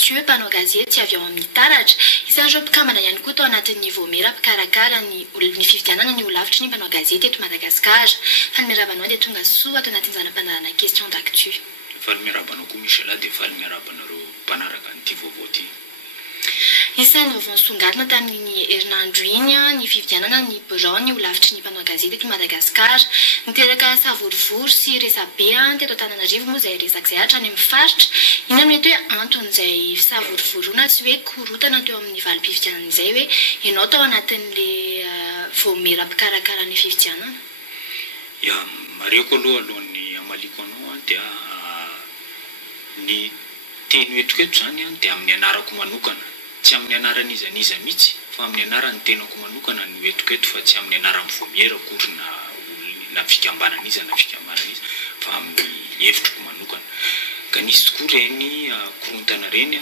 Mathieu, Mpanao Gazety avy ao amin'ny taratra. Isan'ireo mpikambana ihany koa tao anatin'ny Voamieran'ny mpikarakara ny fifidianana ny Holafitry ny Mpanao Gazety eto Madagasikara. Falmerabanao dia tonga soa ato anatin'izany ampanarana question d'actu. Falmerabanao koa Mila dia falmerabanareo mpanaraka an'ity vaovao ity. Isan'ny vaovao nisongadina tamin'ny herinandro iny ny fifidianana ny birao ny Holafitry ny Mpanao Gazety eto Madagasikara. Niteraka savorivory sy resabe teto Antananarivo moa izay resaka izay hatrany amin'ny faritra. Ina mety hoe anton'izay savorivorona tsy hoe korotana teo amin'ny valim-pifidianana izay hoe ianao tao anatin'le voamieram-mpikarakara ny fifidianana. Ya, mareko alohan'ny amaliko anao dia ny teny etriketo zany dia amin'ny anarako manokana. Tsy amin'ny anaran'iza mihitsy fa amin'ny anaran'ny tenako manokana ny etriketo fa tsy amin'ny anaran'ny voamiera akory na fikambana n'iza na fikambana n'iza fa amin'ny hevitriko manokana. Ka nisy tokoa reny korontana reny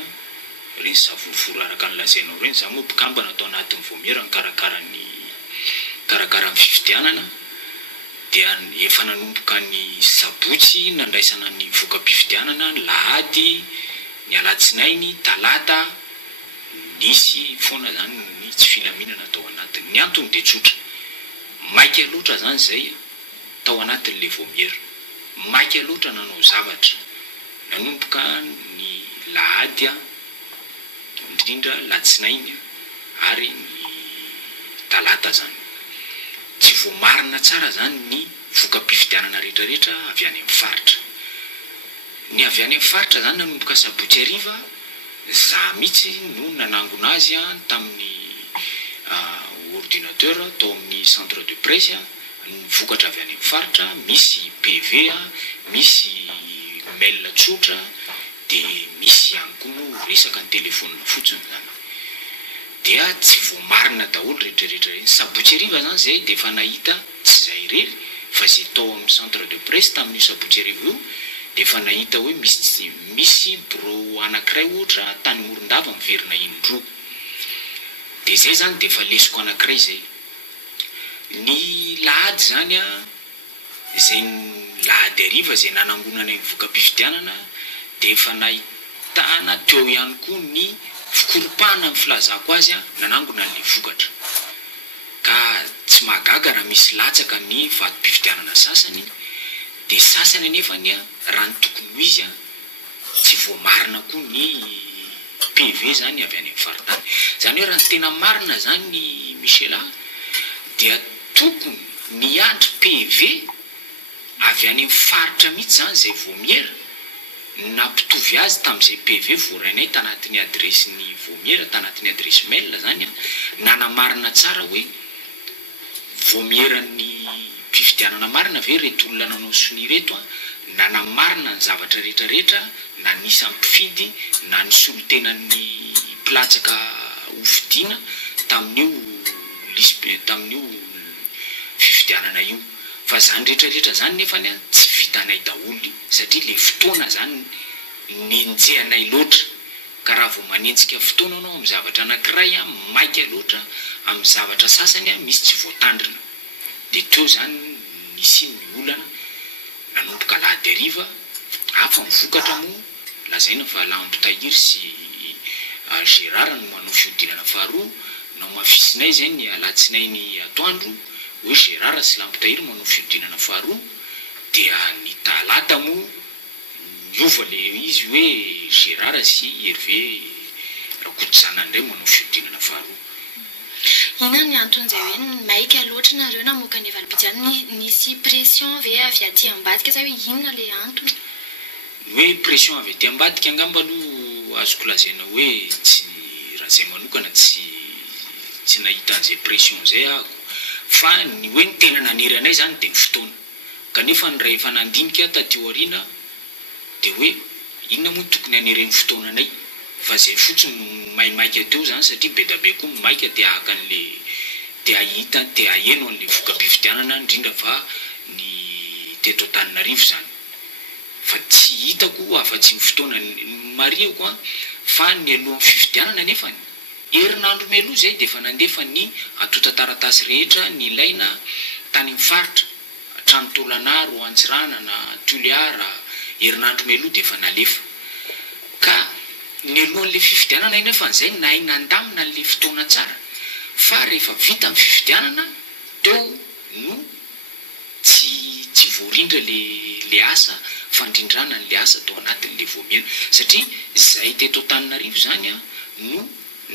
savorivory araka ny lazainao reny za moa mpikambana atao anatin'ny voamiera ny karakara fifidianana dia efa nanomboka ny sabotsy nandraisana ny voka-pifidianana ny lahady ny alatsinainy talata nisy foana zany ny tsy filaminana tao anatiny. Ny antony dia tsotra, maika loatra zany zay tao anatin'le voamiera, maika loatra nanao zavatra nanomboka ny lahady indrindra latsinainy ary ny talata zany. Tsy voamarina tsara zany ny voka-pifidianana rehetrarehetra avy any amin'ny faritra. Ny avy any amin'ny faritra zany nanomboka sabotsy hariva za mihitsy no nanangona azy tamin'ny ordinateur tao amin'ny centre de presse vokatra avy any amin'ny faritra, misy PV, misy mail tsotra dia misy ihany koa no resaka ny telefônina fotsiny zany. Dia tsy voamarina daholo rehetrarehetra reny. Sabotsy hariva zany zay dia efa nahita tsy zay irery fa zay tao amin'ny centre de presse tamin'io sabotsy hariva io dia efa nahita hoe misy birao anankiray ohatra tany Morondava miverina indroa. Dia zay zany dia efa lesoko anankiray zay. Ny lahady zany izay lahady hariva izay nanangonana ny voka-pifidianana dia efa nahitana teo ihany koa ny fikoropahana ny filazako azy nanangona ny vokatra. Ka tsy mahagaga raha misy latsaka ny vatom-pifidianana sasany dia sasany anefany raha ny tokony ho izy tsy voamarina koa ny PV zany avy any amin'ny faritany. Zany hoe raha ny tena marina zany ny Mila dia tokony miandry PV avy any amin'ny faritra mihitsy zany zay voamiera nampitovy azy tamin'izay PV voarainay tanatin'ny adresin'ny voamiera tanatin'ny adresy mail zany nanamarina tsara hoe voamieran'ny fifidianana marina ve reto olona nanao soni reto nanamarina ny zavatra rehetrarehetra na nisy ampifidy na ny solotenan'ny platsaka hofidiana tamin'io fifidianana io. Fa zany rehetrarehetra zany nefa tsy vitanay daholo satria le fotoana zany nenjehanay loatra. Ka raha vao manenjika fotoana anao amin'ny zavatra anankiray maika loatra amin'ny zavatra sasany misy tsy voatandrina. Dia teo zany nisy ny olana nanomboka lahady hariva afa mivokatra moa lazaina fa lampitahiry sy Gérard no manao fiodinana faharoa nao mafisinay zay ny alatsinay ny atoandro hoe Gérard sy lampitahiry manao fiodinana faharoa dia ny talata moa miova le izy hoe Gérard sy Hervé rakotosanandray manao fiodinana faharoa. Ina ny anton'izay hoe maika loatra nareo namoaka ny valim-pifidianana nisy pression ve avy aty ambadika sa hoe inona le antony? Hoe pression avy aty ambadika angamba aloha azoko lazaina hoe tsy raha zay manokana tsy nahita an'izay pression zay ahako. Fa ny hoe ny tena naniry anay zany dia ny fotoana. Kanefa ny ray efa nandinika taty aoriana dia hoe inona moa tokony aniren'ny fotoana anay. Fa zay fotsiny maimaika teo zany satria be da be koa maika te ahaka an'le te ahita te aheno an'le voka-pifidianana indrindra fa ny teto Antananarivo zany. Fa tsy hitako afa-tsy ny fotoana mariako fa ny alohan'ny fifidianana nefa herinandro meloa zay dia efa nandefa ny atota taratasy rehetra ny ilaina tany amin'ny faritra trano Tolanaro, Antsirana na Toliara herinandro meloa dia efa nalefa. Ka ny alohan'le fifidianana iny fa nzay nahay nandamina le fotoana tsara fa rehefa vita amin'ny fifidianana teo no tsy voarindra le asa fandrindrana le asa tao anatin'le voamierana satria zay teto Antananarivo zany no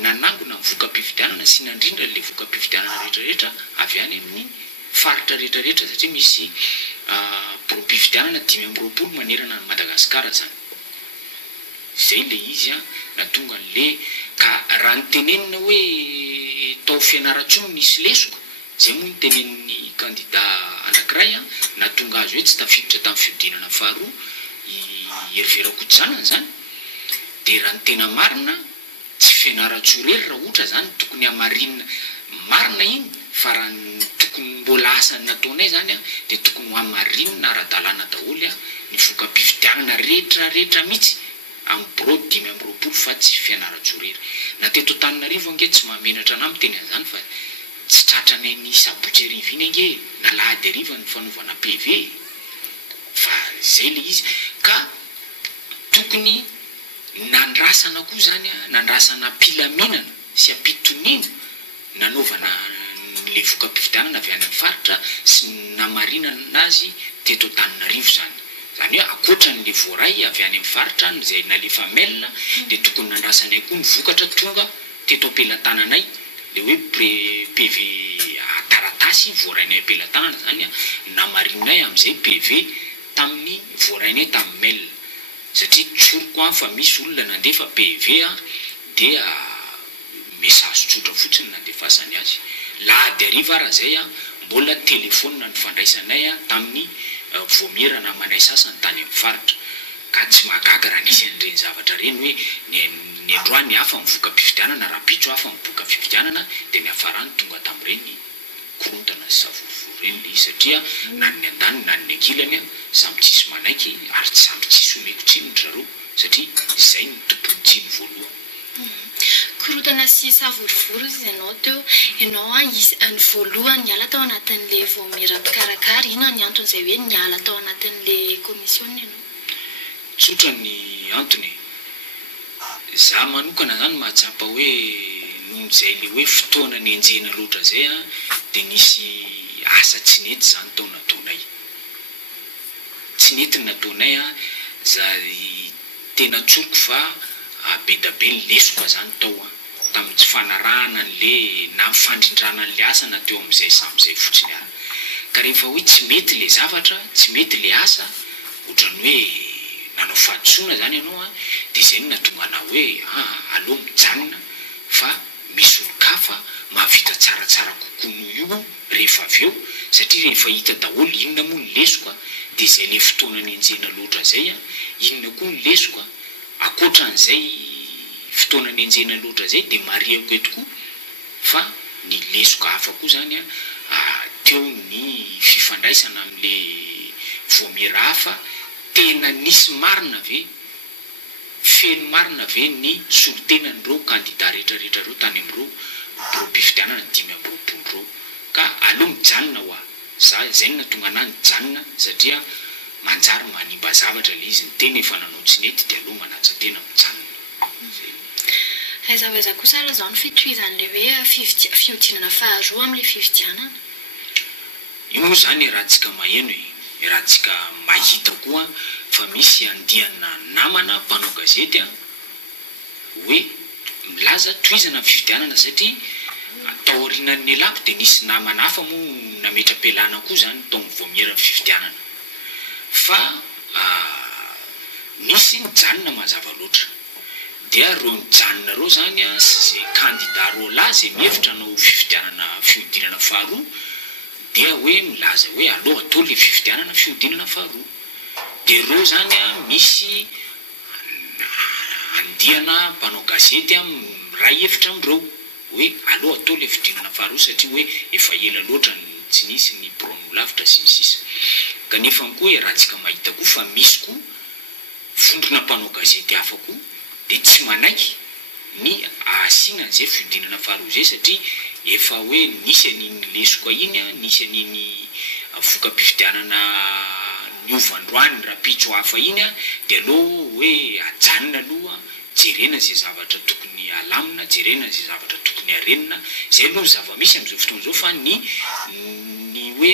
nanangona voka-pifidianana sy nandrindra le voka-pifidianana rehetrarehetra avy any amin'ny faritra rehetrarehetra satria misy pro-pifidianana 520 manerana ny Madagasikara zany zay le izy na tonga le ka raha ny tenenina hoe tao fianaratsony nisy lesoko zay moa ny teneniny kandida anankiray na tonga azy hoe tsy tafiditra tamin'ny fiodinana faharoa heriveram-kodizanana zany de raha ny tena marina tsy fianaratsy-rery raha ohatra zany tokony hamarinina marina iny fa raha ny tokony mbola asany nataonay zany de tokony ho hamarinina ara-dalàna daholo ny voka-pifidianana rehetrarehetra mihitsy amin'ny birao 520 fa tsy fianaratsy-rery na teto Antananarivo ange tsy mahamenatra anaminy teny an'izany fa tsy tratranay ny sabotsy ariva iny ange na lahady ariva ny fanaovana PV fa zay le izy ka tokony nandrasana koa zany nandrasana ampilaminana sy ampitoniana nanaovana le voka-pifidianana avy any amin'ny faritra sy namarinana azy teto Antananarivo zany zany hoe akoatran'le voaray avy any amin'ny faritra zay nalefa mail de tokony nandrasanay koa ny vokatra tonga teto ampelantananay le hoe PV taratasy voarainay ampelantanana zany namarinay amin'izay PV tamin'ny voarainay tamin'ny mail satria tsoroko fa misy olona nandefa PV dia message tsotra fotsiny nandefasany azy lahady ariva raha zay mbola telefônina ny fandraisanay tamin'ny Voamierana manay sasany tany amin'ny faritra ka tsy mahagaga raha nisy an'ireny zavatra reny hoe ny androany hafa ny voka-pifidianana raha pitso hafa ny voka-fifidianana dia ny hafarany tonga tamin'ireny korontana sy savovoro reny satria na ny andaniny na ny ankilany samy tsisy manaiky ary tsy samy tsisy omeko-tsinony zareo satria izay ny tompony-tsiny voalohany korontana sy savovoro izy ianao teo ianao ny voalohany niala tao anatin'le voamieran'ny mpikarakara ino ny anton'izay hoe niala tao anatin'le komisiona ianao tsotra ny antony za manokana zany mahatsapa hoe nohon'izay le hoe fotoana ny enjena loatra zay dia nisy asa tsy nety zany tao nataonay tsy nety nataonay za tena tsoroko fa be da be ny lesoka zany tao tamin'ny tsy fanarahana n'le na fandrindrana n'le asa na teo amin'izay samyizay fotsiny ka rehefa hoe tsy mety le zavatra tsy mety le asa ohatrany hoe nanao fahadisoana zany ianao dia zay no natonga anao hoe aloha mijanona fa misy olo-kafa mahavita tsaratsara kokoa noho io rehefa avy eo satria rehefa hita daholo inona moa ny lesoka dia zay le fotoana ny enjena loatra zay inona koa ny lesoka akoatran'izay fotoana ny enjena loatra zay dia mariako tokoa fa ny lesoka hafa koa zany teo ny fifandraisana amin'le voamiera hafa tena nisy marina ve feno marina ve ny solotenan'ireo kandida rehetrarehetra reo tany amin'ireo pro-pifidianana 520 reo ka aloha mijanona ho zay no natonga anahy nijanona satria manjary manimba zavatra le izy ny tena efa nanao tsy nety dia aloha manaja tena mijanona aiza ho aiza kosa raha zao ny fitohizan'le hoe fiodinana faharoa amin'le fifidianana io moa zany rahantsika maheno rahantsika mahita koa fa misy andiana namana mpanao gazety hoe milaza tohizana ny fifidianana satria atao aorinan'ny elapo dia nisy namana hafa moa nametra-pialàna koa zany tao voamieran'ny fifidianana fa nisy nijanona mazava loatra dia reo nijanona reo zany sy zay kandida reo lahy zay mihevitra nao fifidianana fiodinana faharoa dia hoe milaza hoe aloha atao le fifidianana fiodinana faharoa dia reo zany misy andiana mpanao gazety ray hevitra amin'ireo hoe aloha atao le fiodinana faharoa satria hoe efa ela loatra tsy nisy ny biron'olavitra sy ny sisa kanefa koa hoe rahantsika mahita koa fa misy koa vondrona mpanao gazety hafa koa dia tsy manaiky ny asiana an'izay fiodinana faharoa zay satria efa hoe nisy an'iny lesoka iny nisy an'iny voka-pifidianana niovandroany raha pitso hafa iny dia aloha hoe ajanona aloha jerena zay zavatra tokony alamina, jerena zay zavatra tokony arenina. Zay aloha zava-misy amin'izao fotoana izao fa ny hoe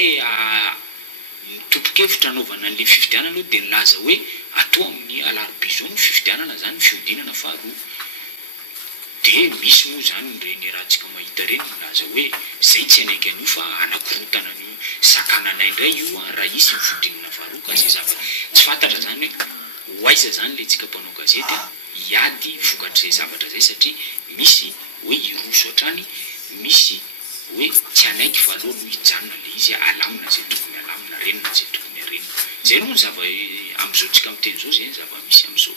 topo-kevitra anaovana an'ilay fifidianana aloha dia nilaza hoe atao amin'ny alarobia zao ny fifidianana zany ny fihodinana faharoa. Dia misy moa zany reny rahantsika mahita reny milaza hoe zay tsy anaiky an'io fa anakorotana an'io sakananay indray io raha isy fifodinana faharoa. Ka zay zavatra tsy fantatra zany hoe hoaiza zany le tsika mpanao gazety hiady vokatr'izay zavatra zay satria misy hoe iroso hatrany, misy hoe tsy anaiky fa aloha no hijanona le izy alamina zay tokony alamina, renina zay tokony arenina. Zay no zava amin'izao tsika miteny zao zay zava-misy amin'izao.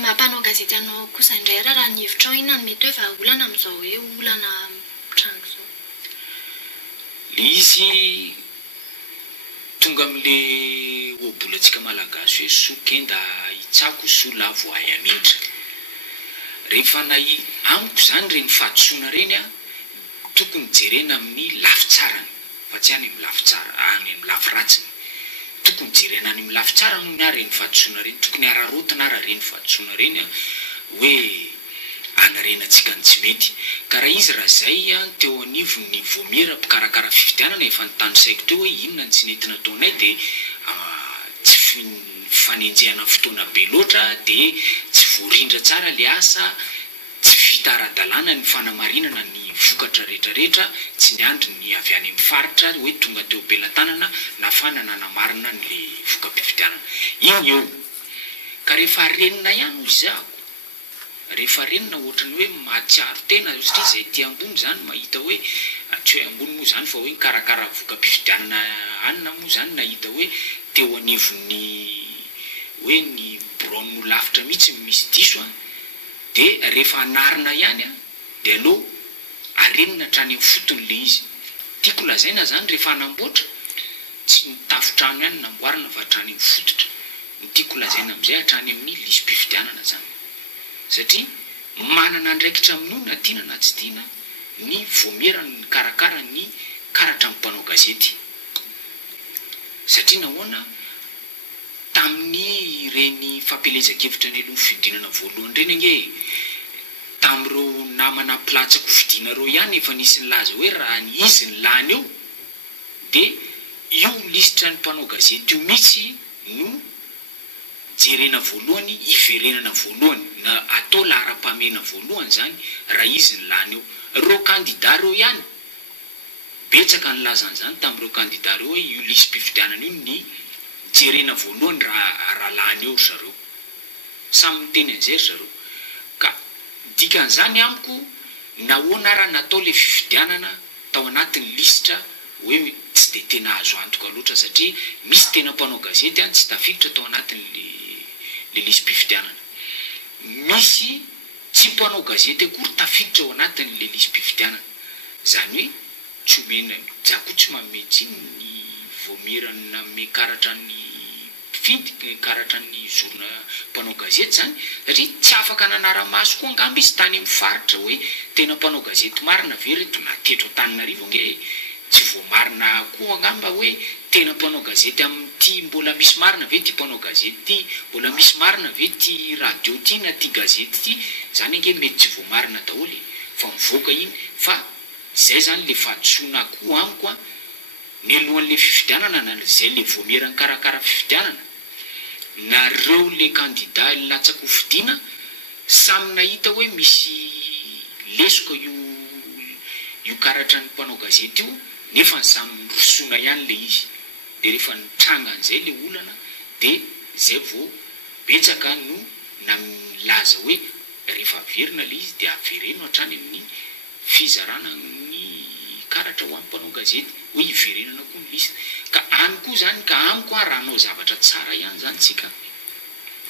Mpanao gazety anao kosa indray raha ny hevitrao ina ny mety hoe vahaolana amin'izao hoe olana trano zao. Le izy tonga amin'le oabolatsika malagasy hoe sokenda hitsako sola voay amintra. Rehefa amiko zany reny fahadisoana reny tokony jerena amin'ny lafitsarany fa tsy any amin'ny lafitsara, any amin'ny lafiratsiny. Tokony jerena any amin'ny lafitsara no ny reny fahadisoana reny, tokony ararotina raha reny fahadisoana reny hoe anarenantsika ny tsy mety. Ka raha izy raha zay teo anivon'ny Voamieran'ny mpikarakara fifidianana efa nitany saiko teo hoe inona ny tsy nentina ataonay dia tsy fanenjehana fotoana be loatra dia tsy voarindra tsara le asa, tsy vita ara-dalàna ny fanamarinana ny vokatra rehetrarehetra, tsy niandry ny avy any amin'ny faritra hoe tonga teo am-pelantanana nafana namarina n'le vokam-pifidianana. Iny eo. Ka rehefa renina ihany izako. Rehefa renina ohatrany hoe mahatsiaro tena satria zay ty ambony zany mahita hoe tsy hoe ambony moa zany fa hoe karakara vokam-pifidianana anina moa zany nahita hoe teo anivon'ny hoe ny birao lafitra mihitsy misy diso dia rehefa anarina ihany dia aloha arenina hatrany amin'ny fotony le izy. Tiako lazaina zany rehefa anamboatra tsy nitafotrano ihany namboarina fa hatrany amin'ny fototra. Ny tiako lazaina amin'izay hatrany amin'ny lisam-pifidianana zany. Satria manana andraikitra amin'io na tiana na tsy tiana ny Voamieran'ny karakara ny karatra amin'ny mpanao gazety. Satria nahoana tamin'ny reny fampelezan-kevitra ny aloha fidinana voalohany reny ange tamin'ireo namana platsako fidinareo ihany efa nisy nilaza hoe raha ny izy ny lany eo dia io lisitra ny mpanao gazety io mihitsy no jerena voalohany, iverenana voalohany, na atao lara-pamena voalohany zany raha izy ny lany eo. Reo kandida reo ihany betsaka nilazan'izany tamin'ireo kandida reo hoe io lisam-pifidianana io ny jerena voalohany raha lany eo zareo. Samy miteny an'izay zareo. Ka dikan'izany amiko nahoana raha natao le fifidianana tao anatin'ny lisitra hoe tsy dia tena azo antoka loatra satria misy tena mpanao gazety tsy tafiditra tao anatin'le lisam-pifidianana. Misy tsy mpanao gazety akory tafiditra ao anatin'le lisam-pifidianana. Zany hoe tsy omena jako tsy mametsy ny Voamieran'ny nanome karatra ny fidy karatra ny zorona mpanao gazety zany satria tsy afaka nanara-maso koa angamba izy tany amin'ny faritra hoe tena mpanao gazety marina ve reto na teto Antananarivo ange tsy voamarina koa angamba hoe tena mpanao gazety amin'ity mbola misy marina ve ty mpanao gazety ty, mbola misy marina ve ty radio ty na ty gazety ty, zany ange mety tsy voamarina daholo fa mivoaka iny. Fa zay zany le fahadisoana koa amiko ny alohan'le fifidianana na zay le Voamieran'ny karakara fifidianana nareo le kandida latsaka hofidiana samy nahita hoe misy lesoka io karatra ny mpanao gazety io nefa ny samy rosoana ihany le izy. Dia rehefa nitranga an'izay le olana dia zay vao betsaka no namilaza hoe rehefa averina le izy dia avereno hatrany amin'ny fizarana ny karatra ho amin'ny mpanao gazety hoe iverenana koa ny lista. Ka any koa zany ka amiko raha anao zavatra tsara ihany zany tsika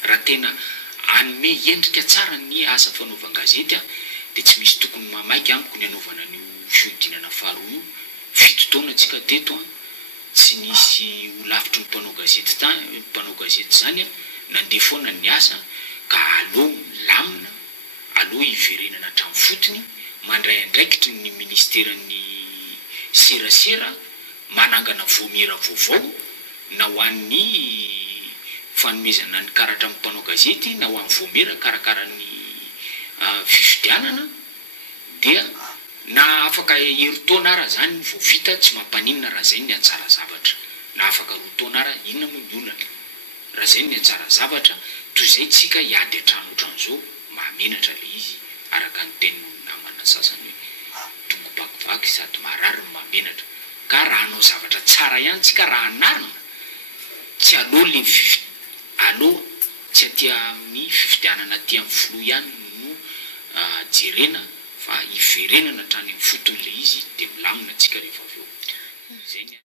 raha tena anome endrika tsara ny asa fanaovan-gazety dia tsy misy tokony mamaika amiko ny anaovana ny fihodinana faharoa io. 7 taona tsika teto tsy nisy Holafitry ny mpanao gazety zany nandeha foana ny asa ka aloha milamina, aloha iverenana hatramin'ny fotony, mandray andraikitry ny ministeran'ny serasera manangana Voamieran'ny vaovao na ho an'ny fanomezana ny karatra amin'ny mpanao gazety na ho amin'ny voamera karakaran'ny fifidianana dia na afaka heritaona ara zany vao vita tsy mampaninona raha zay ny atsara zavatra na afaka rotaona ara inona moa ny olana raha zay ny atsara zavatra toy izay tsika hiady hatrano ohatran'izao mahamenatra le izy araka ny teny namana sasany hoe tongo bakivaky sady marary ny mahamenatra ka raha hanao zavatra tsara ihany tsika raha anarina tsy aloha le aloha tsy aty amin'ny fifidianana aty amin'ny filoha ihany no jerena fa iverenana hatrany amin'ny fotony le izy dia milamina tsika rehefa avy eo.